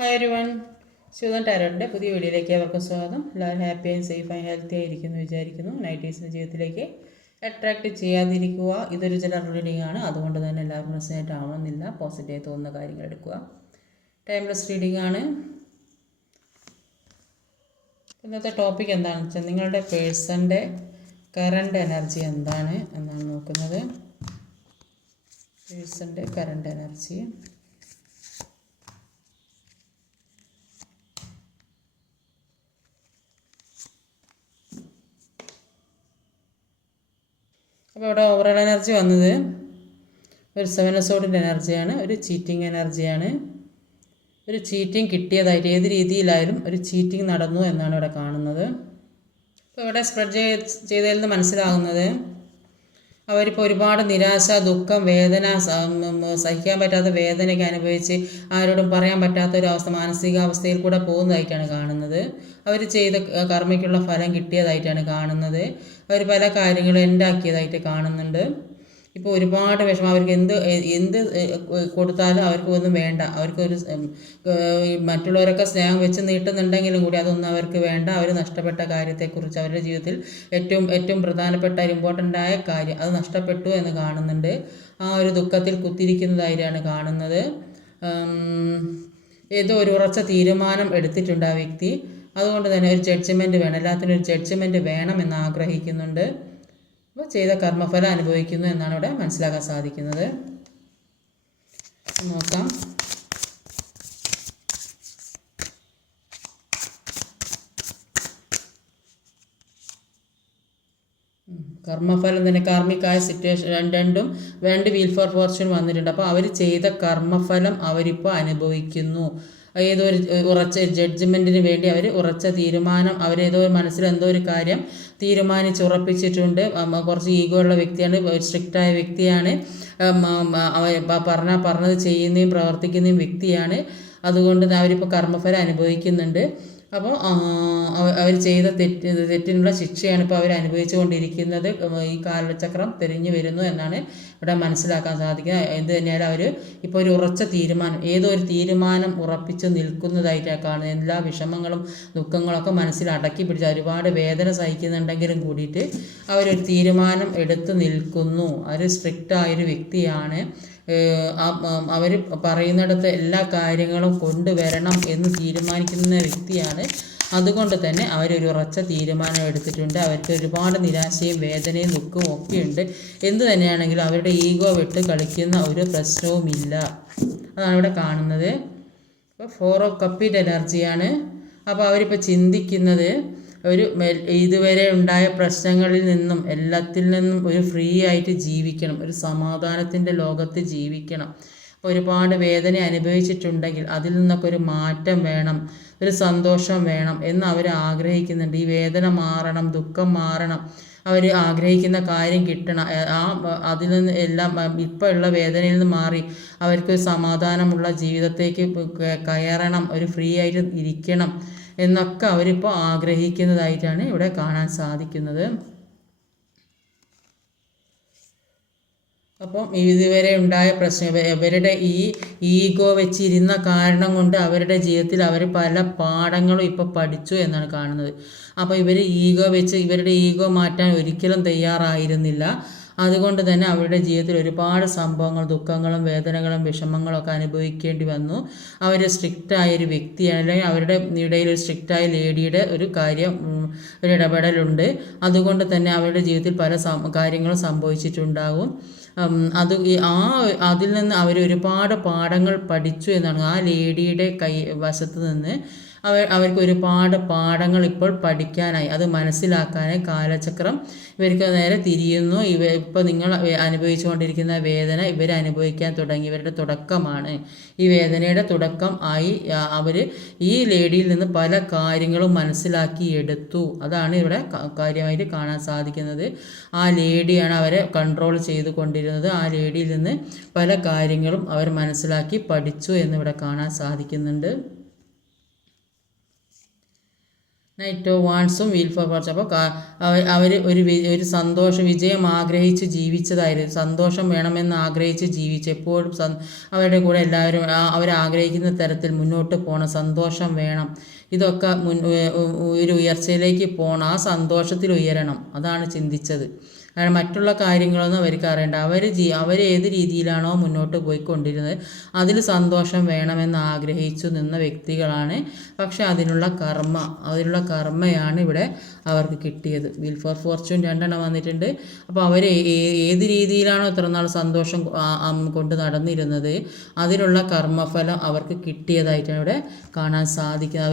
Hi everyone, Shivadan ടാരോട്ടിൻ്റെ പുതിയ വീഡിയോയിലേക്ക് അവർക്ക് സ്വാഗതം. എല്ലാവരും happy and safe and healthy ആയിരിക്കുന്നു വിചാരിക്കുന്നു. നൈറ്റീസിൻ്റെ ജീവിതത്തിലേക്ക് അട്രാക്റ്റ് ചെയ്യാതിരിക്കുക. ഇതൊരു ജനറൽ റീഡിംഗ് ആണ്, അതുകൊണ്ട് തന്നെ എല്ലാവർക്കും മനസ്സിലായിട്ട് ആവണമെന്നില്ല. പോസിറ്റീവായി തോന്നുന്ന കാര്യങ്ങൾ എടുക്കുക. ടൈംലെസ് റീഡിംഗ് ആണ്. ഇന്നത്തെ ടോപ്പിക് എന്താണെന്ന് വെച്ചാൽ നിങ്ങളുടെ പേഴ്സൻ്റെ കറണ്ട് എനർജി എന്താണ് എന്നാണ് നോക്കുന്നത്. പേഴ്സൻ്റെ കറണ്ട് എനർജി. അപ്പോൾ ഇവിടെ ഓവറോൾ എനർജി വന്നത് ഒരു 7 ഓഫ് സോർഡിൻ്റെ എനർജിയാണ്, ഒരു ചീറ്റിംഗ് എനർജിയാണ്. ഒരു ചീറ്റിംഗ് കിട്ടിയതായിട്ട് ഏത് രീതിയിലായാലും ഒരു ചീറ്റിംഗ് നടന്നു എന്നാണ് ഇവിടെ കാണുന്നത്. അപ്പോൾ ഇവിടെ സ്പ്രെഡ് ചെയ്തതിൽ നിന്ന് മനസ്സിലാകുന്നത് അവരിപ്പോൾ ഒരുപാട് നിരാശ, ദുഃഖം, വേദന, സഹിക്കാൻ പറ്റാത്ത വേദനയൊക്കെ അനുഭവിച്ച് ആരോടും പറയാൻ പറ്റാത്തൊരവസ്ഥ, മാനസികാവസ്ഥയിൽ കൂടെ പോകുന്നതായിട്ടാണ് കാണുന്നത്. അവർ ചെയ്ത കർമ്മയ്ക്കുള്ള ഫലം കിട്ടിയതായിട്ടാണ് കാണുന്നത്. അവർ പല കാര്യങ്ങളും ഉണ്ടാക്കിയതായിട്ട് കാണുന്നുണ്ട്. ഇപ്പോൾ ഒരുപാട് വിഷമം, അവർക്ക് എന്ത് കൊടുത്താലും അവർക്ക് ഒന്നും വേണ്ട. അവർക്കൊരു മറ്റുള്ളവരൊക്കെ സ്നേഹം വെച്ച് നീട്ടുന്നുണ്ടെങ്കിലും കൂടി അതൊന്നും അവർക്ക് വേണ്ട. അവർ നഷ്ടപ്പെട്ട കാര്യത്തെക്കുറിച്ച്, അവരുടെ ജീവിതത്തിൽ ഏറ്റവും പ്രധാനപ്പെട്ട ഇമ്പോർട്ടൻ്റായ കാര്യം അത് നഷ്ടപ്പെട്ടു എന്ന് കാണുന്നുണ്ട്. ആ ഒരു ദുഃഖത്തിൽ കുത്തിരിക്കുന്നതായിട്ടാണ് കാണുന്നത്. ഏതോ ഒരു ഉറച്ച തീരുമാനം എടുത്തിട്ടുണ്ട് ആ വ്യക്തി. അതുകൊണ്ട് തന്നെ ഒരു ജഡ്ജ്മെൻറ്റ് വേണം, എല്ലാത്തിനും ഒരു ജഡ്ജ്മെൻറ്റ് വേണമെന്ന് ആഗ്രഹിക്കുന്നുണ്ട്. അപ്പോൾ ചെയ്ത കർമ്മഫലം അനുഭവിക്കുന്നു എന്നാണ് ഇവിടെ മനസ്സിലാക്കാൻ സാധിക്കുന്നത്. നോക്കാം. കർമ്മഫലം തന്നെ കാർമികായ സിറ്റുവേഷൻ രണ്ടും വീൽ ഫോർ ഫോർച്യൂൺ വന്നിട്ടുണ്ട്. അപ്പോൾ അവർ ചെയ്ത കർമ്മഫലം അവരിപ്പോൾ അനുഭവിക്കുന്നു. ഏതൊരു ഉറച്ച ജഡ്ജ്മെൻറ്റിന് വേണ്ടി അവർ ഉറച്ച തീരുമാനം, അവരേതോ മനസ്സിൽ എന്തോ ഒരു കാര്യം തീരുമാനിച്ചുറപ്പിച്ചിട്ടുണ്ട്. കുറച്ച് ഈഗോ ഉള്ള വ്യക്തിയാണ്, സ്ട്രിക്റ്റായ വ്യക്തിയാണ്, പറഞ്ഞത് ചെയ്യുന്നതും പ്രവർത്തിക്കുന്നതും വ്യക്തിയാണ്. അതുകൊണ്ട് അവരിപ്പോൾ കർമ്മഫലം അനുഭവിക്കുന്നുണ്ട്. അപ്പോൾ അവർ ചെയ്ത തെറ്റിനുള്ള ശിക്ഷയാണ് ഇപ്പോൾ അവർ അനുഭവിച്ചു കൊണ്ടിരിക്കുന്നത്. ഈ കാലചക്രം തിരിഞ്ഞു വരുന്നു എന്നാണ് ഇവിടെ മനസ്സിലാക്കാൻ സാധിക്കുന്നത്. എന്ത് തന്നെയാലും അവർ ഇപ്പോൾ ഒരു ഉറച്ച തീരുമാനം, ഏതോ ഒരു തീരുമാനം ഉറപ്പിച്ച് നിൽക്കുന്നതായിട്ടാണ് കാണുന്നത്. എല്ലാ വിഷമങ്ങളും ദുഃഖങ്ങളൊക്കെ മനസ്സിൽ അടക്കി പിടിച്ച് ഒരുപാട് വേദന സഹിക്കുന്നുണ്ടെങ്കിലും കൂടിയിട്ട് അവരൊരു തീരുമാനം എടുത്ത് നിൽക്കുന്നു. അവർ സ്ട്രിക്റ്റായൊരു വ്യക്തിയാണ്. അവർ പറയുന്നിടത്ത് എല്ലാ കാര്യങ്ങളും കൊണ്ടുവരണം എന്ന് തീരുമാനിക്കുന്ന വ്യക്തിയാണ്. അതുകൊണ്ട് തന്നെ അവരൊരു ഉറച്ച തീരുമാനം എടുത്തിട്ടുണ്ട്. അവർക്ക് ഒരുപാട് നിരാശയും വേദനയും ദുഃഖവും ഒക്കെയുണ്ട്. എന്തു തന്നെയാണെങ്കിലും അവരുടെ ഈഗോ വിട്ട് കളിക്കുന്ന ഒരു പ്രശ്നവുമില്ല. അതാണ് ഇവിടെ കാണുന്നത്. ഇപ്പോൾ 4 ഓഫ് കപ്പിൻ്റെ എനർജിയാണ്. അപ്പോൾ അവരിപ്പോൾ ചിന്തിക്കുന്നത് ഇതുവരെ ഉണ്ടായ പ്രശ്നങ്ങളിൽ നിന്നും എല്ലാത്തിൽ നിന്നും ഒരു ഫ്രീ ആയിട്ട് ജീവിക്കണം, ഒരു സമാധാനത്തിൻ്റെ ലോകത്ത് ജീവിക്കണം. ഒരുപാട് വേദന അനുഭവിച്ചിട്ടുണ്ടെങ്കിൽ അതിൽ നിന്നൊക്കെ ഒരു മാറ്റം വേണം, ഒരു സന്തോഷം വേണം എന്ന് അവർ ആഗ്രഹിക്കുന്നുണ്ട്. ഈ വേദന മാറണം, ദുഃഖം മാറണം, അവർ ആഗ്രഹിക്കുന്ന കാര്യം കിട്ടണം. അതിൽ നിന്ന് എല്ലാം ഇപ്പോൾ ഉള്ള വേദനയിൽ നിന്ന് മാറി അവർക്ക് സമാധാനമുള്ള ജീവിതത്തേക്ക് കയറണം, ഒരു ഫ്രീ ആയിട്ട് ഇരിക്കണം എന്നൊക്കെ അവരിപ്പോൾ ആഗ്രഹിക്കുന്നതായിട്ടാണ് ഇവിടെ കാണാൻ സാധിക്കുന്നത്. അപ്പം ഇതുവരെ ഉണ്ടായ പ്രശ്നം, ഇവരുടെ ഈ ഈഗോ വെച്ചിരുന്ന കാരണം കൊണ്ട് അവരുടെ ജീവിതത്തിൽ അവർ പല പാഠങ്ങളും ഇപ്പോൾ പഠിച്ചു എന്നാണ് കാണുന്നത്. അപ്പോൾ ഇവർ ഇവരുടെ ഈഗോ മാറ്റാൻ ഒരിക്കലും തയ്യാറായിരുന്നില്ല. അതുകൊണ്ട് തന്നെ അവരുടെ ജീവിതത്തിൽ ഒരുപാട് സംഭവങ്ങൾ, ദുഃഖങ്ങളും വേദനകളും വിഷമങ്ങളും ഒക്കെ അനുഭവിക്കേണ്ടി വന്നു. അവർ സ്ട്രിക്റ്റായൊരു വ്യക്തിയാണ്, അല്ലെങ്കിൽ അവരുടെ ഇടയിൽ ഒരു സ്ട്രിക്റ്റായ ലേഡിയുടെ ഒരു ഇടപെടലുണ്ട്. അതുകൊണ്ട് തന്നെ അവരുടെ ജീവിതത്തിൽ പല കാര്യങ്ങളും സംഭവിച്ചിട്ടുണ്ടാകും. അതിൽ നിന്ന് അവർ ഒരുപാട് പാഠങ്ങൾ പഠിച്ചു എന്നാണ്. ആ ലേഡിയുടെ വശത്ത് നിന്ന് അവർക്ക് ഒരുപാട് പാഠങ്ങൾ ഇപ്പോൾ പഠിക്കാനായി, അത് മനസ്സിലാക്കാനായി കാലചക്രം ഇവർക്ക് നേരെ തിരിയുന്നു. ഇപ്പോൾ നിങ്ങൾ അനുഭവിച്ചുകൊണ്ടിരിക്കുന്ന വേദന ഇവർ അനുഭവിക്കാൻ തുടങ്ങി, ഇവരുടെ തുടക്കമാണ്. ഈ വേദനയുടെ തുടക്കം ആയി അവർ ഈ ലേഡിയിൽ നിന്ന് പല കാര്യങ്ങളും മനസ്സിലാക്കി എടുത്തു. അതാണ് ഇവിടെ കാര്യമായിട്ട് കാണാൻ സാധിക്കുന്നത്. ആ ലേഡിയാണ് അവരെ കൺട്രോൾ ചെയ്തു കൊണ്ടിരുന്നത്. ആ ലേഡിയിൽ നിന്ന് പല കാര്യങ്ങളും അവർ മനസ്സിലാക്കി പഠിച്ചു എന്നിവിടെ കാണാൻ സാധിക്കുന്നുണ്ട്. നൈറ്റ് ഓഫ് വാൺസും വീൽ ഫോർ ഫോർച്യൂൺ. അപ്പോൾ അവർ ഒരു വിജയം ആഗ്രഹിച്ച് ജീവിച്ചതായിരുന്നു. സന്തോഷം വേണമെന്ന് ആഗ്രഹിച്ച് ജീവിച്ചു. എപ്പോഴും അവരുടെ കൂടെ എല്ലാവരും അവരാഗ്രഹിക്കുന്ന തരത്തിൽ മുന്നോട്ട് പോകണം, സന്തോഷം വേണം, ഇതൊക്കെ ഒരു ഉയർച്ചയിലേക്ക് പോകണം, ആ സന്തോഷത്തിൽ ഉയരണം, അതാണ് ചിന്തിച്ചത്. കാരണം മറ്റുള്ള കാര്യങ്ങളൊന്നും അവർക്ക് അറിയണ്ട. അവർ ഏത് രീതിയിലാണോ മുന്നോട്ട് പോയിക്കൊണ്ടിരുന്നത് അതിൽ സന്തോഷം വേണമെന്ന് ആഗ്രഹിച്ചു നിന്ന വ്യക്തികളാണ്. പക്ഷെ അതിനുള്ള കർമ്മയാണ് ഇവിടെ അവർക്ക് കിട്ടിയത്. വീൽ ഫോർ ഫോർച്യൂൺ 2 വന്നിട്ടുണ്ട്. അപ്പോൾ അവർ ഏത് രീതിയിലാണോ ഇത്ര നാൾ സന്തോഷം കൊണ്ട് നടന്നിരുന്നത് അതിനുള്ള കർമ്മഫലം അവർക്ക് കിട്ടിയതായിട്ടാണ് ഇവിടെ കാണാൻ സാധിക്കുന്നത്.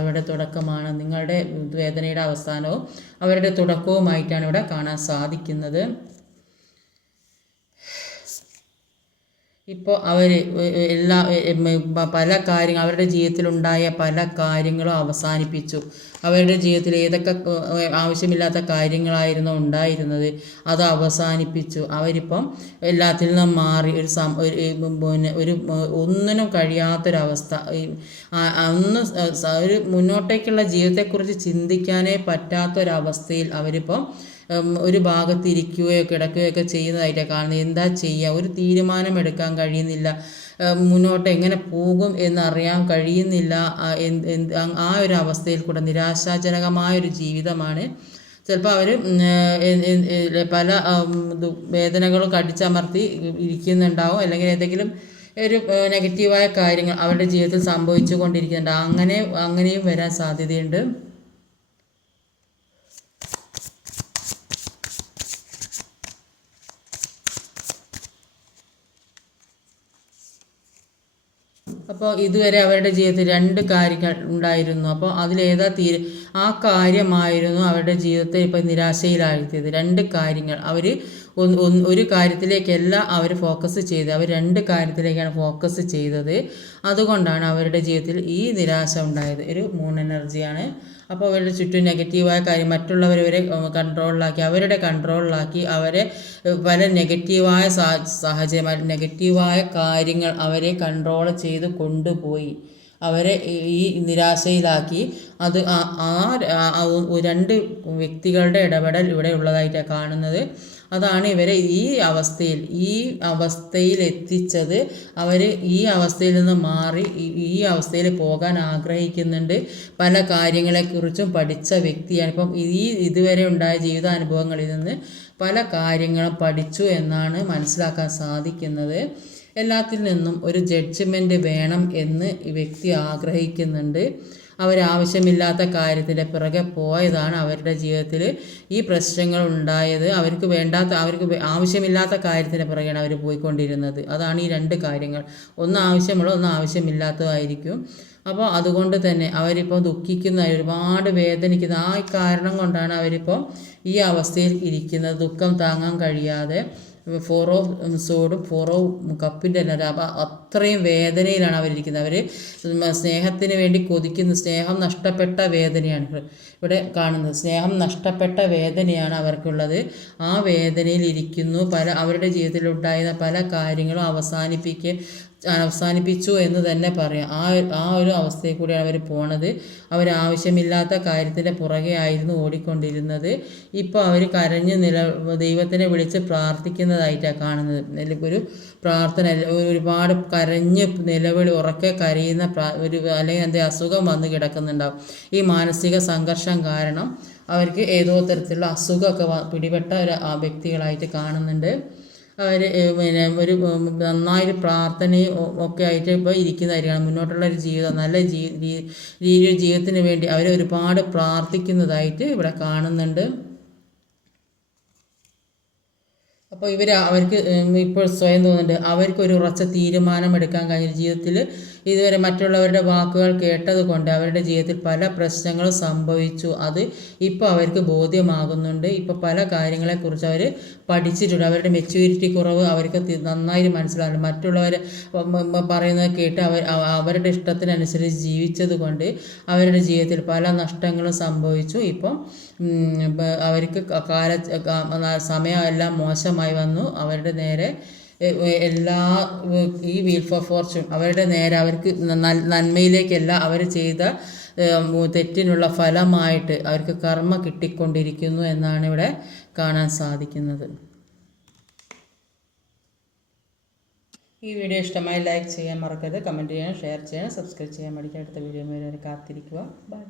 അവരുടെ തുടക്കമാണ് നിങ്ങളുടെ വേദനയുടെ അവസാനവും അവരുടെ തുടക്കവുമായിട്ടാണ് ഇവിടെ കാണാൻ സാധിക്കുന്നത്. ഇപ്പോൾ അവർ പല കാര്യങ്ങൾ അവരുടെ ജീവിതത്തിലുണ്ടായ പല കാര്യങ്ങളും അവസാനിപ്പിച്ചു. അവരുടെ ജീവിതത്തിൽ ഏതൊക്കെ ആവശ്യമില്ലാത്ത കാര്യങ്ങളായിരുന്നു ഉണ്ടായിരുന്നത് അത് അവസാനിപ്പിച്ചു. അവരിപ്പം എല്ലാത്തിൽ നിന്നും മാറി ഒരു ഒന്നിനും കഴിയാത്തൊരവസ്ഥ, ഒരു മുന്നോട്ടേക്കുള്ള ജീവിതത്തെക്കുറിച്ച് ചിന്തിക്കാനേ പറ്റാത്തൊരവസ്ഥയിൽ അവരിപ്പം ഒരു ഭാഗത്ത് ഇരിക്കുകയോ കിടക്കുകയൊക്കെ ചെയ്യുന്നതായിട്ടാണ് കാണുന്നത്. എന്താ ചെയ്യുക, ഒരു തീരുമാനമെടുക്കാൻ കഴിയുന്നില്ല, മുന്നോട്ട് എങ്ങനെ പോകും എന്നറിയാൻ കഴിയുന്നില്ല. ആ ഒരു അവസ്ഥയിൽ കൂടെ നിരാശാജനകമായൊരു ജീവിതമാണ്. ചിലപ്പോൾ അവർ പല വേദനകളും കടിച്ചമർത്തി ഇരിക്കുന്നുണ്ടാവും, അല്ലെങ്കിൽ ഏതെങ്കിലും ഒരു നെഗറ്റീവായ കാര്യങ്ങൾ അവരുടെ ജീവിതത്തിൽ സംഭവിച്ചു കൊണ്ടിരിക്കുന്നുണ്ടാവും. അങ്ങനെയും വരാൻ സാധ്യതയുണ്ട്. അപ്പോൾ ഇതുവരെ അവരുടെ ജീവിതത്തിൽ 2 കാര്യങ്ങൾ ഉണ്ടായിരുന്നു. അപ്പോൾ അതിലേതാ ആ കാര്യമായിരുന്നു അവരുടെ ജീവിതത്തെ ഇപ്പോൾ നിരാശയിലാഴ്ത്തിയത്. 2 കാര്യങ്ങൾ ഒരു കാര്യത്തിലേക്കല്ല അവർ ഫോക്കസ് ചെയ്തത്, അവർ 2 കാര്യത്തിലേക്കാണ് ഫോക്കസ് ചെയ്തത്. അതുകൊണ്ടാണ് അവരുടെ ജീവിതത്തിൽ ഈ നിരാശ ഉണ്ടായത്. ഒരു മൂൺ എനർജിയാണ്. അപ്പോൾ അവരുടെ ചുറ്റും നെഗറ്റീവായ കാര്യം മറ്റുള്ളവരെ കൺട്രോളിലാക്കി അവരെ പല നെഗറ്റീവായ സാഹചര്യം, നെഗറ്റീവായ കാര്യങ്ങൾ അവരെ കൺട്രോൾ ചെയ്ത് കൊണ്ടുപോയി അവരെ ഈ നിരാശയിലാക്കി. അത് 2 വ്യക്തികളുടെ ഇടപെടൽ ഇവിടെ ഉള്ളതായിട്ടാണ് കാണുന്നത്. അതാണ് ഇവരെ ഈ അവസ്ഥയിൽ എത്തിച്ചത്. അവർ ഈ അവസ്ഥയിൽ നിന്ന് മാറി ഈ അവസ്ഥയിൽ പോകാൻ ആഗ്രഹിക്കുന്നുണ്ട്. പല കാര്യങ്ങളെക്കുറിച്ചും പഠിച്ച വ്യക്തിയാണ്. ഇപ്പം ഇതുവരെ ഉണ്ടായ ജീവിതാനുഭവങ്ങളിൽ നിന്ന് പല കാര്യങ്ങളും പഠിച്ചു എന്നാണ് മനസ്സിലാക്കാൻ സാധിക്കുന്നത്. എല്ലാത്തിൽ നിന്നും ഒരു ജഡ്ജ്മെൻറ്റ് വേണം എന്ന് ഈ വ്യക്തി ആഗ്രഹിക്കുന്നുണ്ട്. അവരാവശ്യമില്ലാത്ത കാര്യത്തിൻ്റെ പിറകെ പോയതാണ് അവരുടെ ജീവിതത്തിൽ ഈ പ്രശ്നങ്ങൾ ഉണ്ടായത്. അവർക്ക് ആവശ്യമില്ലാത്ത കാര്യത്തിൻ്റെ പിറകെയാണ് അവർ പോയിക്കൊണ്ടിരുന്നത്. അതാണ് ഈ 2 കാര്യങ്ങൾ. ഒന്ന് ആവശ്യമുള്ള, ഒന്ന് ആവശ്യമില്ലാത്തതായിരിക്കും. അപ്പോൾ അതുകൊണ്ട് തന്നെ അവരിപ്പോൾ ദുഃഖിക്കുന്ന, ഒരുപാട് വേദനിക്കുന്ന ആ കാരണം കൊണ്ടാണ് അവരിപ്പോൾ ഈ അവസ്ഥയിൽ ഇരിക്കുന്നത്. ദുഃഖം താങ്ങാൻ കഴിയാതെ 4 ഓഫ് സോഡും 4 ഓഫ് കപ്പിൻ്റെ എല്ലാം അപ്പോൾ അത്രയും വേദനയിലാണ് അവരിയ്ക്കുന്നത്. അവർ സ്നേഹത്തിന് വേണ്ടി കൊതിക്കുന്ന, സ്നേഹം നഷ്ടപ്പെട്ട വേദനയാണ് ഇവിടെ കാണുന്നത്. സ്നേഹം നഷ്ടപ്പെട്ട വേദനയാണ് അവർക്കുള്ളത്. ആ വേദനയിൽ ഇരിക്കുന്നു. അവരുടെ ജീവിതത്തിലുണ്ടായിരുന്ന പല കാര്യങ്ങളും അവസാനിപ്പിച്ചു എന്ന് തന്നെ പറയാം. ആ ഒരു അവസ്ഥയിൽ കൂടിയാണ് അവർ പോണത്. അവരാവശ്യമില്ലാത്ത കാര്യത്തിൻ്റെ പുറകെ ആയിരുന്നു ഓടിക്കൊണ്ടിരുന്നത്. ഇപ്പോൾ അവർ ദൈവത്തിനെ വിളിച്ച് പ്രാർത്ഥിക്കുന്നതായിട്ടാണ് കാണുന്നത്. ഒരു പ്രാർത്ഥന, ഒരുപാട് കരഞ്ഞ് ഉറക്കെ കരയുന്ന അല്ലെങ്കിൽ എൻ്റെ അസുഖം വന്ന് കിടക്കുന്നുണ്ടാവും. ഈ മാനസിക സംഘർഷം കാരണം അവർക്ക് ഏതോ തരത്തിലുള്ള അസുഖമൊക്കെ പിടിപെട്ട ഒരു വ്യക്തികളായിട്ട് കാണുന്നുണ്ട്. അവർ ഒരു നന്നായൊരു പ്രാർത്ഥനയും ഒക്കെ ആയിട്ട് ഇപ്പോൾ ഇരിക്കുന്നതായിരിക്കണം. മുന്നോട്ടുള്ള ഒരു ജീവിതം, നല്ല ജീവിതത്തിന് വേണ്ടി അവർ ഒരുപാട് പ്രാർത്ഥിക്കുന്നതായിട്ട് ഇവിടെ കാണുന്നുണ്ട്. അപ്പോൾ അവർക്ക് ഇപ്പോൾ സ്വയം തോന്നുന്നുണ്ട് അവർക്കൊരു ഉറച്ച തീരുമാനം എടുക്കാൻ കഴിഞ്ഞ ജീവിതത്തിൽ. ഇതുവരെ മറ്റുള്ളവരുടെ വാക്കുകൾ കേട്ടത് കൊണ്ട് അവരുടെ ജീവിതത്തിൽ പല പ്രശ്നങ്ങളും സംഭവിച്ചു. അത് ഇപ്പോൾ അവർക്ക് ബോധ്യമാകുന്നുണ്ട്. ഇപ്പോൾ പല കാര്യങ്ങളെക്കുറിച്ച് അവർ പഠിച്ചിട്ടുണ്ട്. അവരുടെ മെച്യൂരിറ്റി കുറവ് അവർക്ക് നന്നായി മനസ്സിലാകും. മറ്റുള്ളവർ പറയുന്നത് കേട്ട് അവരുടെ ഇഷ്ടത്തിനനുസരിച്ച് ജീവിച്ചത് കൊണ്ട് അവരുടെ ജീവിതത്തിൽ പല നഷ്ടങ്ങളും സംഭവിച്ചു. ഇപ്പം അവർക്ക് സമയമെല്ലാം മോശമായി വന്നു. അവരുടെ നേരെ ഈ വീൽ ഫോർ ഫോർച്യൂൺ അവരുടെ നേരെ അവർക്ക് നന്മയിലേക്കല്ല അവർ ചെയ്ത തെറ്റിനുള്ള ഫലമായിട്ട് അവർക്ക് കർമ്മ കിട്ടിക്കൊണ്ടിരിക്കുന്നു എന്നാണ് ഇവിടെ കാണാൻ സാധിക്കുന്നത്. ഈ വീഡിയോ ഇഷ്ടമായി ലൈക്ക് ചെയ്യാൻ മറക്കരുത്, കമൻറ്റ് ചെയ്യാൻ, ഷെയർ ചെയ്യാൻ, സബ്സ്ക്രൈബ് ചെയ്യാൻ മടിക്കുക. അടുത്ത വീഡിയോ വരെ കാത്തിരിക്കുക. ബൈ.